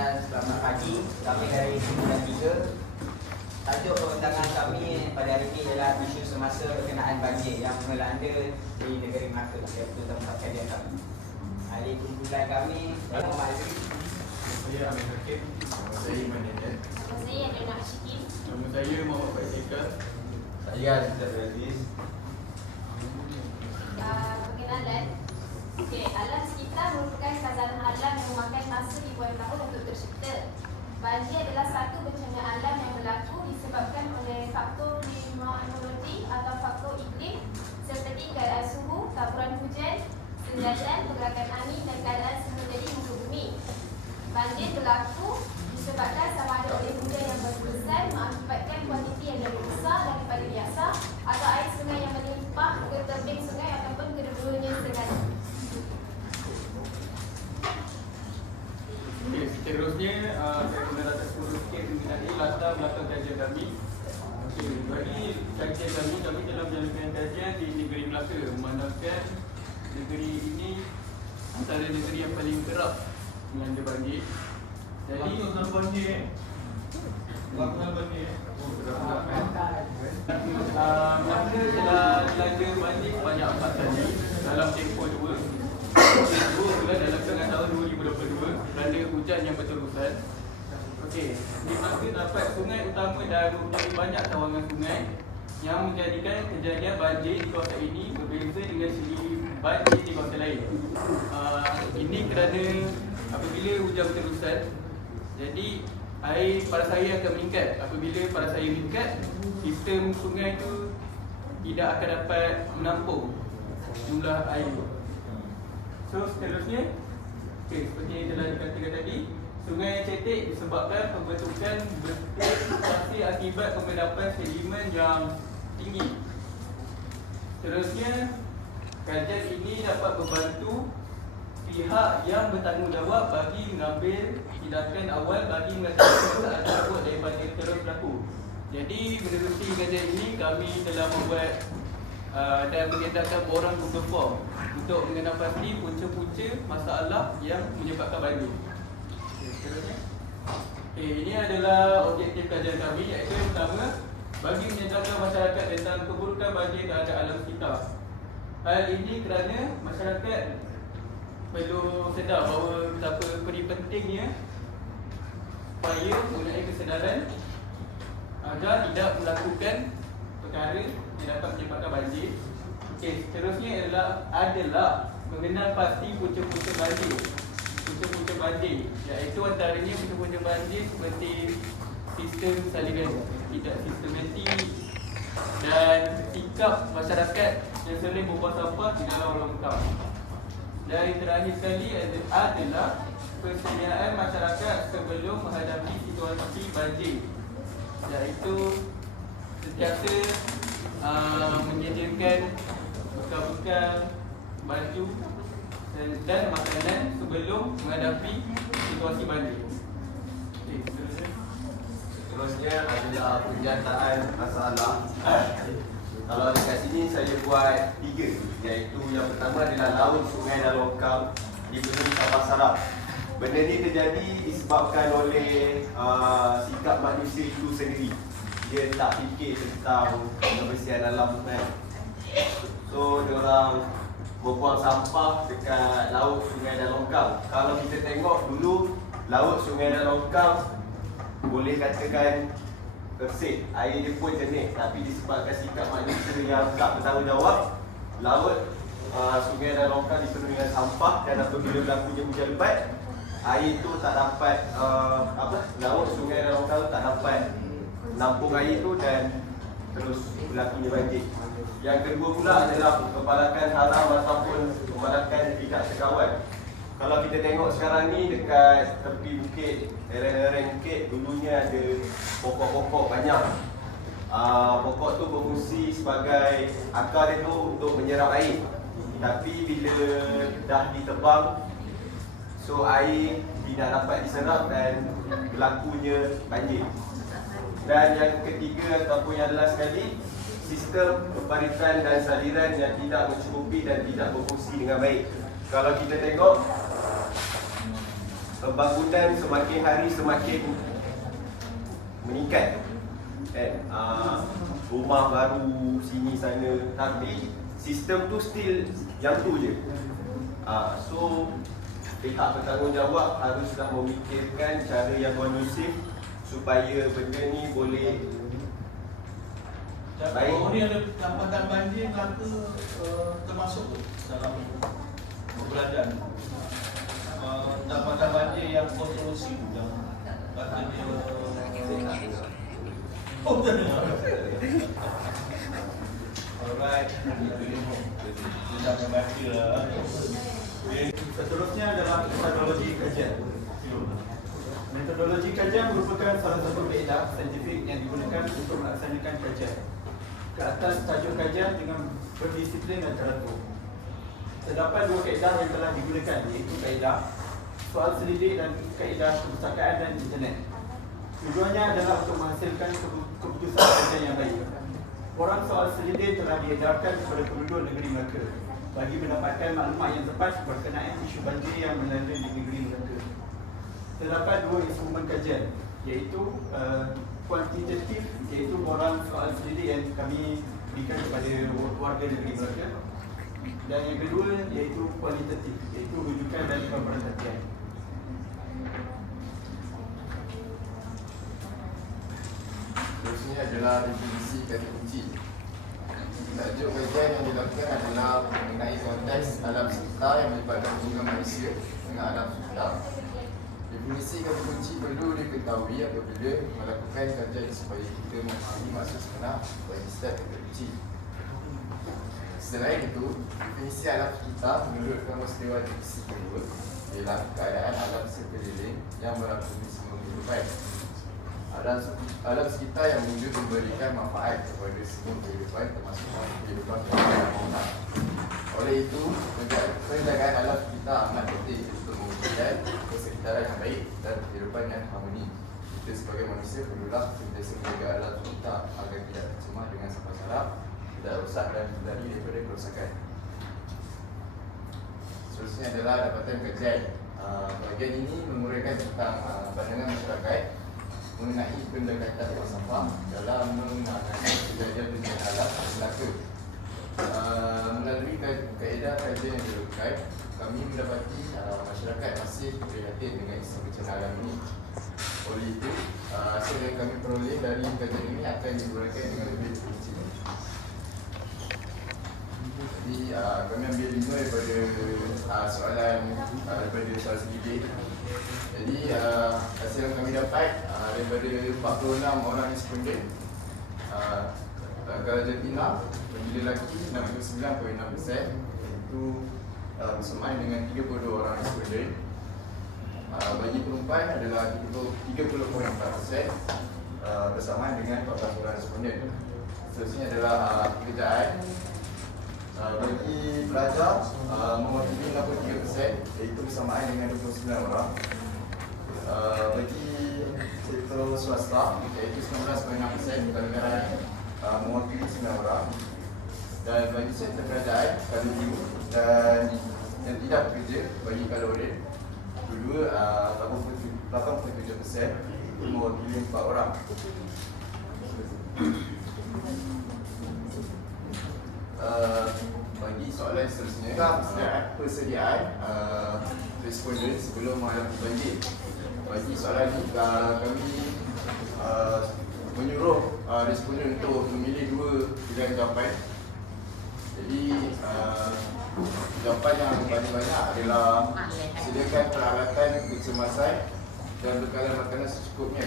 dan selamat pagi. Kami dari Sembilan Tiga. Tajuk perbincangan kami pada hari ini ialah isu semasa berkenaan banjir yang melanda di negeri Melaka, iaitu tempat kajian kami. Ahli kumpulan kami Muhammad Azri. Saya Amir Hakim. Saya Iman Daniel. Nama saya Adana Ashikin. Nama saya Muhammad Faizikal. Saya Aziz Aziz. Perkenalan. Alam sekitar merupakan khazanah alam yang memakan masa ribuan tahun untuk tercipta. Banjir adalah satu bencana alam yang berlaku disebabkan oleh faktor klimatologi atau faktor iklim seperti keadaan suhu, taburan hujan, senjajan, pergerakan angin dan keadaan sekeliling muka bumi. Banjir berlaku disebabkan sama ada oleh hujan yang berterusan mengakibatkan kuantiti yang lebih besar daripada biasa atau air sungai yang melimpah ke tebing sungai ataupun kedua-duanya sekali. Okey, seterusnya saya akan datang sikit mengenai latar belakang kajian kami. Okey, bagi kajian kami telah menjalankan kajian di negeri Melaka, memandangkan negeri ini antara negeri yang paling kerap melanda banjir. Jadi banjir. Melaka telah dilanda banjir sebanyak 4 kali dalam tempoh 2 bulan dalam tengah tahun 2022 kerana hujan yang berterusan. Okey, di Melaka terdapat sungai utama dan mempunyai banyak kawangan sungai yang menjadikan kejadian banjir di kawasan ini berbeza dengan segi banjir di kawasan lain. Ini kerana apabila hujan berterusan, jadi air paras air akan meningkat. Apabila paras air meningkat, sistem sungai itu tidak akan dapat menampung jumlah air. So seterusnya, seperti yang telah dikatakan tadi, sungai yang cetek disebabkan pembentukan bertepasi akibat pengendapan sedimen yang tinggi. Seterusnya, kajian ini dapat membantu pihak yang bertanggungjawab bagi mengambil tindakan awal bagi mengatasi masalah tersebut daripada terus berlaku. Jadi menerusi kajian ini, kami telah membuat dan mengadakan borang Google Form untuk mengenal pasti punca-punca masalah yang menyebabkan banjir. Seterusnya, ini adalah objektif kajian kami, iaitu yang pertama, bagi menyedarkan masyarakat tentang keburukan banjir terhadap alam sekitar. Hal ini kerana masyarakat perlu sedar bahawa betapa pentingnya supaya mempunyai kesedaran agar tidak melakukan perkara yang dapat menyebabkan banjir. Okey, seterusnya adalah mengenal pasti punca-punca banjir. Punca-punca banjir, iaitu antaranya punca-punca banjir seperti sistem saliran tidak sistematik dan sikap masyarakat yang sering membuang sampah di dalam longkang. Dan yang terakhir sekali adalah persediaan masyarakat sebelum menghadapi situasi banjir, iaitu sentiasa menyediakan bekal-bekal, baju dan makanan sebelum menghadapi situasi banjir. Seterusnya adalah penjataan masalah. Kalau dekat sini saya buat 3, iaitu yang pertama adalah laut, sungai dan longkang dipenuhi sampah sarap. Benda ni terjadi disebabkan oleh sikap manusia itu sendiri. Dia tak fikir tentang kebersihan alam kan. So diorang membuang sampah dekat laut, sungai dan longkang. Kalau kita tengok dulu, laut, sungai dan longkang boleh katakan bersih, air dia pun jernih, tapi disebabkan sikap manusia yang tak bertanggungjawab, laut, sungai dan longkang dipenuhi dengan sampah. Dan apabila berlakunya hujan lebat, air itu tak dapat laut, sungai dan longkang tak dapat menampung air itu dan terus berlakunya banjir. Yang kedua pula adalah pembalakan haram ataupun pembalakan tidak terkawal. Kalau kita tengok sekarang ni dekat tepi bukit, lereng-lereng bukit, dulunya ada pokok-pokok banyak. Pokok tu berfungsi sebagai akar dia tu untuk menyerap air. Tapi bila dah ditebang, so air tidak dapat diserap dan berlakunya banjir. Dan yang ketiga ataupun yang last sekali, sistem pembarikan dan saliran yang tidak mencukupi dan tidak berfungsi dengan baik. Kalau kita tengok pembangunan semakin hari semakin meningkat kan, rumah baru sini sana, tapi sistem tu still yang tu je. So pihak bertanggungjawab haruslah memikirkan cara yang kondusif supaya benda ni boleh baik. Baik. Ni ada dampatan banjir kata termasuk dalam keberadaan dampatan banjir yang kontroversi yang katanya alright, itu jangan baca lah. Seterusnya adalah metodologi kajian. Metodologi kajian merupakan salah satu kaedah saintifik yang digunakan untuk melaksanakan kajian ke atas tajuk kajian dengan berdisiplin dan teratur. Terdapat dua kaedah yang telah digunakan, iaitu kaedah soal selidik dan kaedah perpustakaan dan internet. Tujuannya adalah untuk menghasilkan keputusan kajian yang baik. Forum soal selidik telah diedarkan kepada penduduk negeri Melaka bagi mendapatkan maklumat yang tepat berkenaan isu banjir yang melanda di negeri Melaka. Terdapat dua instrumen kajian, iaitu kuantitatif, iaitu forum soal selidik yang kami berikan kepada warga negeri Melaka, dan yang kedua iaitu kualitatif, iaitu rujukan dan pemerhatian. Seterusnya adalah definisi kata kunci. Tajuk kajian yang dilakukan adalah mengenai konteks alam sekitar yang melibatkan hubungan manusia dengan alam sekitar. Definisi kata kunci perlu diketahui apabila melakukan kajian supaya kita memahami maksud sebenar bagi setiap kata kunci. Selain itu, definisi alam sekitar menurut peristiwa definisi kedua ialah keadaan alam sekeliling yang merangkumi semua kehidupan. Alam sekitar yang wujud memberikan manfaat kepada semua kehidupan termasuk kehidupan manusia. Oleh itu, penjagaan alam sekitar amat penting untuk mewujudkan persekitaran yang baik dan kehidupan yang harmoni. Kita sebagai manusia perlulah sentiasa menjaga alam sekitar agar tidak tercemar dengan sampah sarap, tidak rosak dan terhindari daripada kerosakan. Seterusnya adalah dapatan kajian. Bahagian ini menguraikan tentang pandangan masyarakat mengenai pendekatan falsafah dalam menangani kejadian bencana alam Melaka. Melalui kaedah kajian yang dilakukan, kami mendapati masyarakat masih prihatin dengan isu bencana alam ini. Oleh itu, hasil yang kami peroleh dari kajian ini akan diuraikan dengan lebih rinci. Jadi, kami ambil 5 daripada soalan daripada soal selidik. Jadi hasil yang kami dapat daripada 46 orang responden, kalau jantina bagi lelaki 69.6%, itu bersamaan dengan 32 orang responden. Bagi perempuan adalah 30.4%, bersamaan dengan 14 orang responden. Seterusnya adalah pekerjaan. Bagi pelajar mewakili 63%, iaitu bersamaan dengan 29 orang. Bagi sektor swasta, iaitu 19.6%, bukan negara mewakili 9 orang. Dan bagi sektor kerajaan, kalau ibu dan yang tidak bekerja, bagi kalau orang kedua 87%, itu mewakili 4 orang. Bagi soalan seterusnya, persediaan responden sebelum menghadapi banjir. Bagi soalan ini, kami menyuruh responden untuk memilih 2 pilihan jawapan. Jadi jawapan yang paling banyak adalah sediakan peralatan kecemasan dan bekalan makanan secukupnya,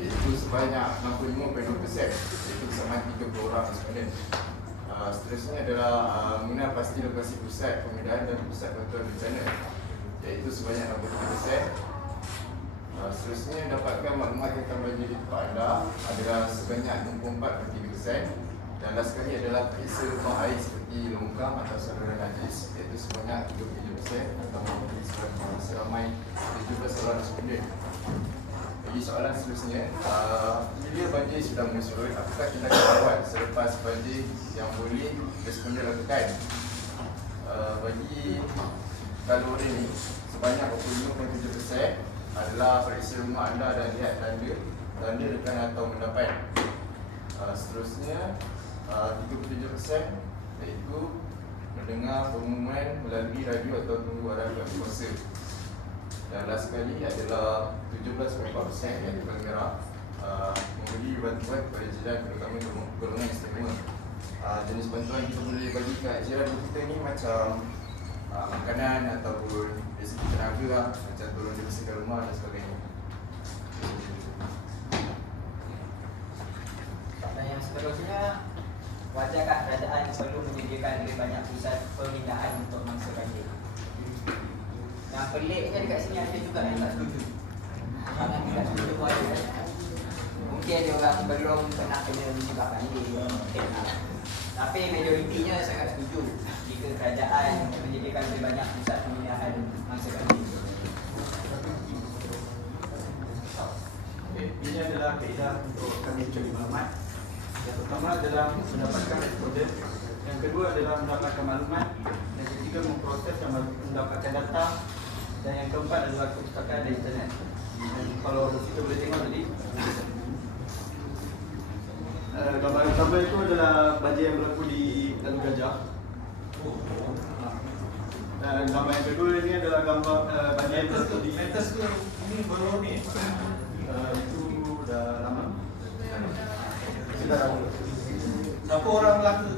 iaitu sebanyak 65.2%, iaitu bersama 30 orang responden. Seterusnya adalah mengenal pasti lokasi pusat pemindahan dan pusat kontrol bencana, iaitu sebanyak 60%. Seterusnya dapatkan maklumat tentang banjir di tempat anda adalah sebanyak 64.3%. Dan last sekali adalah periksa rumah air seperti longkang atau saluran najis, iaitu sebanyak 37%, atau seramai 17 orang responden. Bagi soalan seterusnya, bila banjir sudah menyusut, apakah tindakan awal selepas banjir yang boleh responden lakukan? Bagi kalau ini sebanyak 25.7% adalah periksa rumah anda dan lihat tanda rekan atau mendapat. Seterusnya 37% iaitu mendengar pengumuman melalui radio atau tunggu arahan pihak berkuasa. Dan last sekali adalah 17.4% yang paling merah, memberi bantuan kepada jiran terutama golongan istimewa. Jenis bantuan kita boleh bagi kat jiran kita ni macam makanan ataupun dari segi tenaga lah, macam tolong dia bersihkan rumah dan sebagainya. Dan yang seterusnya, wajarkah kerajaan perlu menyediakan lebih banyak pusat pemindahan untuk mangsa banjir? Yang peliknya dekat sini ada juga yang tak setuju. Jangan tidak setuju pun ada kan? Mungkin dia orang belum pernah kena musibah banjir, mungkin lah. Tapi majoritinya sangat setuju jika kerajaan menyediakan lebih banyak pusat pemindahan mangsa banjir. Ini adalah kaedah untuk kami cari maklumat. Yang pertama adalah mendapatkan exposure, yang kedua adalah mendapatkan maklumat, yang ketiga memproses dan mendapatkan data, dan yang keempat adalah kepustakaan dan internet. Dan kalau kita boleh tengok tadi, gambar pertama itu adalah banjir yang berlaku di Lalu Gajah. Dan gambar yang kedua ini adalah gambar banjir yang berlaku di Metes tu ini baru ni. itu dah lama. Sudah lama. Siapa orang Melaka?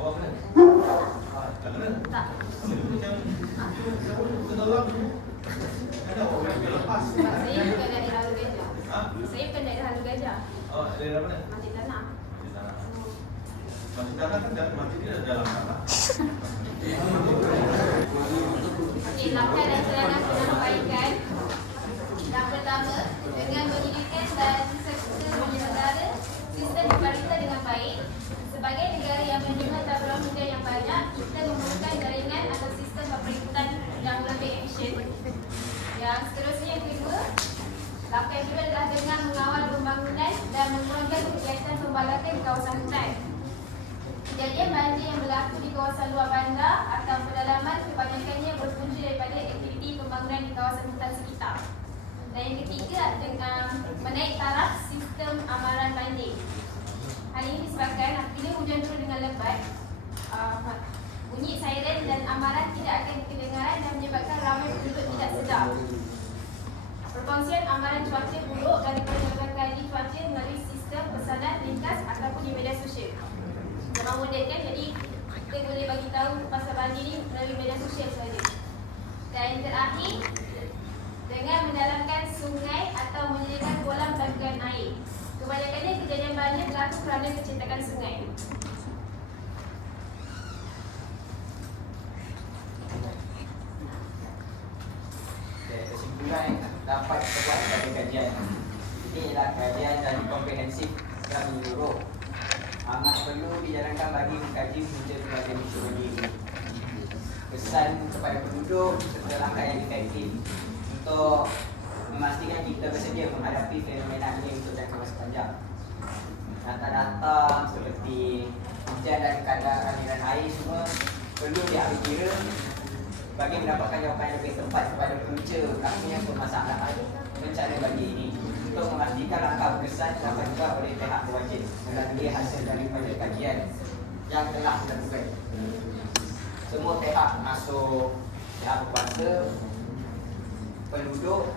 Awak kena? Tak kena? Tak. Kena orang tu. Ada orang yang lepas. Saya bukan dari Lalu Gajah. Ha? Saya bukan dari Lalu Gajah. Oh, dari mana? Mati tanah. Di tanah. Masih tanah kan dalam mati dia dalam tanah. Okey, langkah dan jalan penyampaian. Yang pertama, dengan menyediakan dan serta menyelenggara sistem berkualitas dengan baik. Sebagai negara yang menerima tabungan hujan yang banyak, kita memerlukan jaringan atau sistem pemerintah yang lebih efisien. Yang seterusnya yang kedua, langkah yang kedua adalah dengan mengawal pembangunan dan mengurangkan kegiatan pembalakan di kawasan hutan. Kejadian banjir yang berlaku di kawasan luar bandar atau pedalaman kebanyakannya berpunca daripada aktiviti pembangunan di kawasan hutan sekitar. Dan yang ketiga, dengan menaik taraf sistem amaran banjir. Hal ini disebabkan apabila hujan turun dengan lebat, bunyi siren dan amaran tidak akan kedengaran dan menyebabkan ramai penduduk tidak sedar. Perkongsian amaran cuaca buruk dari penyelenggara kaji cuaca melalui sistem pesanan ringkas ataupun di media sosial. Memudahkan, jadi kita boleh bagi tahu pasal banjir ni melalui media sosial saja. Dan yang terakhir, dengan mendalamkan sungai atau menyediakan kolam tangkian air. Kebanyakannya kejadian banjir berlaku kerana kecetakan sungai. Kesimpulan yang dapat terbuat dari kajian ini ialah kajian dan komprehensif yang menyeluruh, amat perlu dijalankan bagi mengkaji punca pelbagai isu banjir. Pesan kepada penduduk serta langkah yang efektif untuk memastikan kita bersedia menghadapi fenomena ini untuk jangka masa panjang. Data-data seperti hujan dan kadar aliran air semua perlu diambil kira bagi mendapatkan jawapan yang lebih tepat kepada punca berlakunya permasalahan bencana banjir ini. Untuk memastikan langkah berkesan dapat juga oleh pihak berwajib melalui hasil daripada kajian yang telah dilakukan. Semua pihak termasuk pihak berkuasa, penduduk,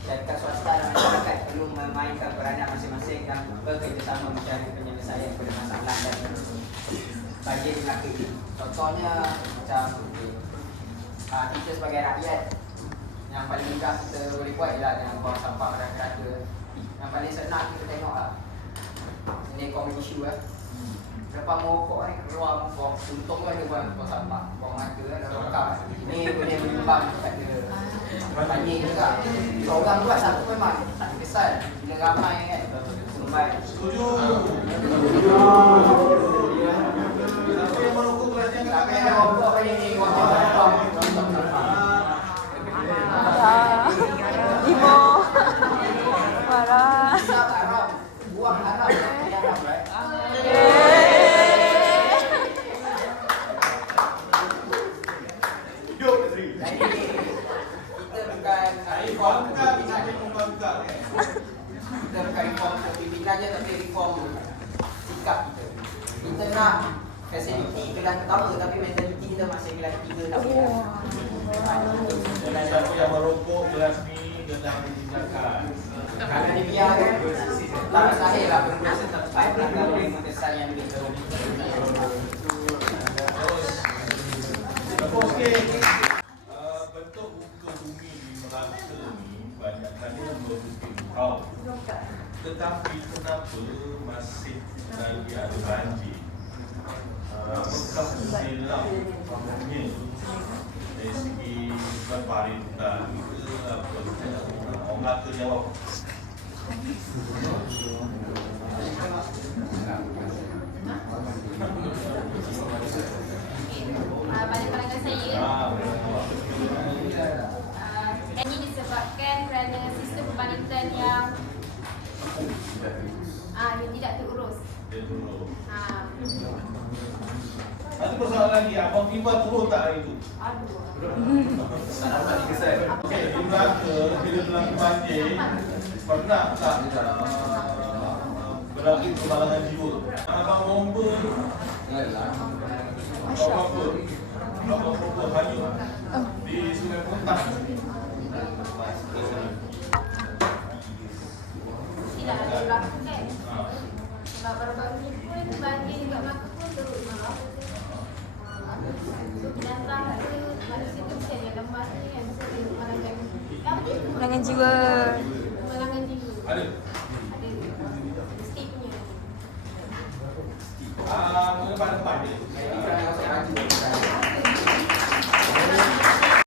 syarikat swasta dan masyarakat perlu memainkan peranan masing-masing dan bekerjasama mencari penyelesaian kepada masalah dan banjir di Melaka ini. Contohnya macam kita sebagai rakyat, yang paling mudah kita boleh buat ialah dengan buang sampah pada kereta. Yang paling senang kita tengok lah, ini common issue lah. Lepas merokok ni keluar buang, untung kan dia buang sampah, buang mata dan rekam. Ini boleh menyumbang kepada banjir juga. Kalau orang buat satu memang tak kesan, bila ramai kan sumbat. Setuju. Siapa yang merokok kerajaan? Siapa yang merokok kali ni? Ibu marah. Buang haram, haram right? reform Bangka sampai membangka kan. kita bukan reform kepimpinan je, tapi reform sikap kita. Kita nak fasiliti gelar pertama, tapi mentaliti kita masih gelar ketiga tak boleh. Dan siapa yang merokok gelas ni kena ditinggalkan. Kalau dibiarkan, tak mustahil lah population terpaut antara motor yang lebih teruk. Terus bentuk muka bumi di Melaka ni banyak kali berbukit bukau. Tetapi kenapa masih lagi ada banjir? Apakah silap umumnya dari segi pemerintahan ke apa? Orang Melaka jawab. Pada pandangan saya, ini disebabkan kerana sistem pembangkitan yang tidak terurus. Satu persoalan lagi, Abang Tiba turun tak hari itu? Aduh. Tak dapat dikesan. Okey, di Melaka bila berlaku banjir, pernah tak berakhir kemalangan jiwa? Abang bomba berapa hanyut di Sungai Puntang. Tidak ada berlaku kan? Sebab baru-baru ni pun banjir dekat Melaka pun teruk malam. So binatang ada manusia tu bukan yang lemah ni kan, bisa dia memalangkan apa dia? Kemenangan jiwa. Memalangkan jiwa. Ada. Ada. Mesti punya. Mengepan-depan dia.